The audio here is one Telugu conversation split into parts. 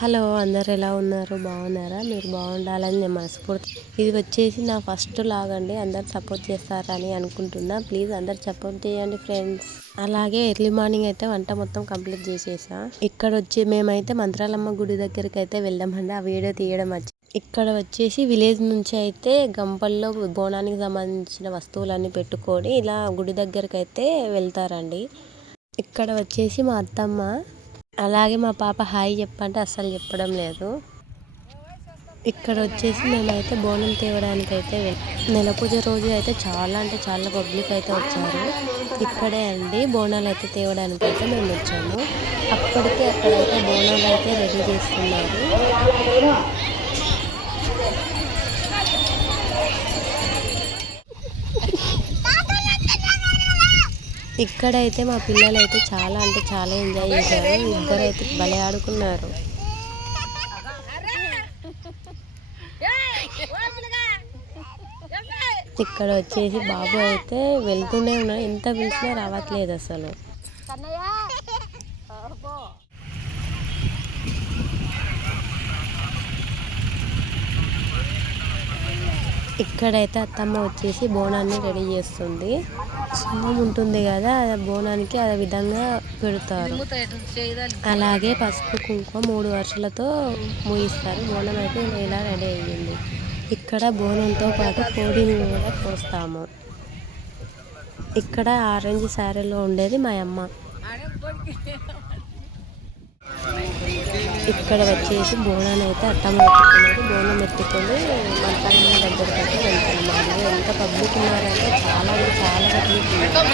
హలో అందరు ఎలా ఉన్నారు? బాగున్నారా? మీరు బాగుండాలని నేను మనస్ఫూర్తి. ఇది వచ్చేసి నా ఫస్ట్ లాగండి. అందరు సపోర్ట్ చేస్తారని అనుకుంటున్నా. ప్లీజ్ అందరు సపోర్ట్ చేయండి ఫ్రెండ్స్. అలాగే ఎర్లీ మార్నింగ్ అయితే వంట మొత్తం కంప్లీట్ చేసేసా. ఇక్కడ వచ్చి మేమైతే మంత్రాలమ్మ గుడి దగ్గరికి అయితే వెళ్ళామండి. ఆ వీడియో తీయడం వచ్చి ఇక్కడ వచ్చేసి విలేజ్ నుంచి అయితే గంపల్లో బోనానికి సంబంధించిన వస్తువులన్నీ పెట్టుకొని ఇలా గుడి దగ్గరికి అయితే వెళ్తారండి. ఇక్కడ వచ్చేసి మా అత్తమ్మ, అలాగే మా పాప హాయ్ చెప్పంటే అస్సలు చెప్పడం లేదు. ఇక్కడ వచ్చేసి మేమైతే బోనం తేవడానికి అయితే నెల పూజ రోజు అయితే చాలా అంటే చాలా పబ్లిక్ అయితే వచ్చారు. ఇక్కడే అండి బోనాలు అయితే తేవడానికి అయితే మేము వచ్చాము. అప్పటికే అక్కడైతే బోనాలు అయితే రెడీ చేస్తున్నారు. ఇక్కడైతే మా పిల్లలు అయితే చాలా అంటే చాలా ఎంజాయ్ చేశారు. ఇద్దరైతే భలే ఆడుకున్నారు. ఇక్కడ వచ్చేసి బాబు అయితే వెళ్తూనే ఉన్నాడు. ఎంత పిలిచినా రావట్లేదు అసలు. ఇక్కడైతే అత్తమ్మ వచ్చేసి బోనాన్ని రెడీ చేస్తుంది. సున్నం ఉంటుంది కదా, బోనానికి ఆ విధంగా పెడతారు. అలాగే పసుపు కుంకుమ 3 వరుసలతో ముగిస్తారు. బోనం అయితే ఇలా రెడీ అయ్యింది. ఇక్కడ బోనంతో పాటు కోడిని కూడా కోస్తాము. ఇక్కడ ఆరెంజ్ శారీలో ఉండేది మా అమ్మ. ఇక్కడ వచ్చేసి బోనాన్ని అయితే అత్తమ్మ ఎత్తుకున్నది. బోనం ఎత్తుకొని మంత్రాలమ్మ దగ్గరికి అయితే వెళ్తున్నాము. ఎంత పబ్లిక్ ఉన్నారంటే చాలా చాలా పబ్లిక్ ఉన్నారు.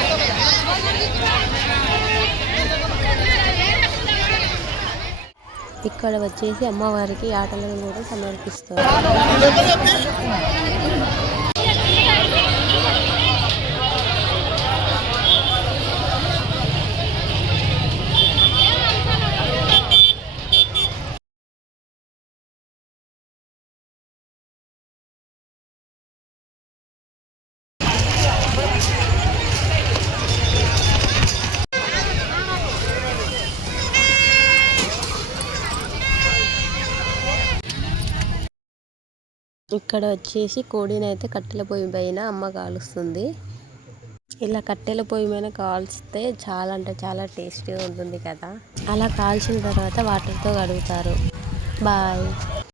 ఇక్కడ వచ్చేసి అమ్మవారికి ఆటలను కూడా సమర్పిస్తారు. ఇక్కడ వచ్చేసి కోడిని అయితే కట్టెల పొయ్యి పైన అమ్మ కాలుస్తుంది. ఇలా కట్టెల పొయ్యి మీద కాల్చితే చాలా అంటే చాలా టేస్టీగా ఉంటుంది కదా. అలా కాల్చిన తర్వాత వాటర్తో కడుగుతారు. బాయ్.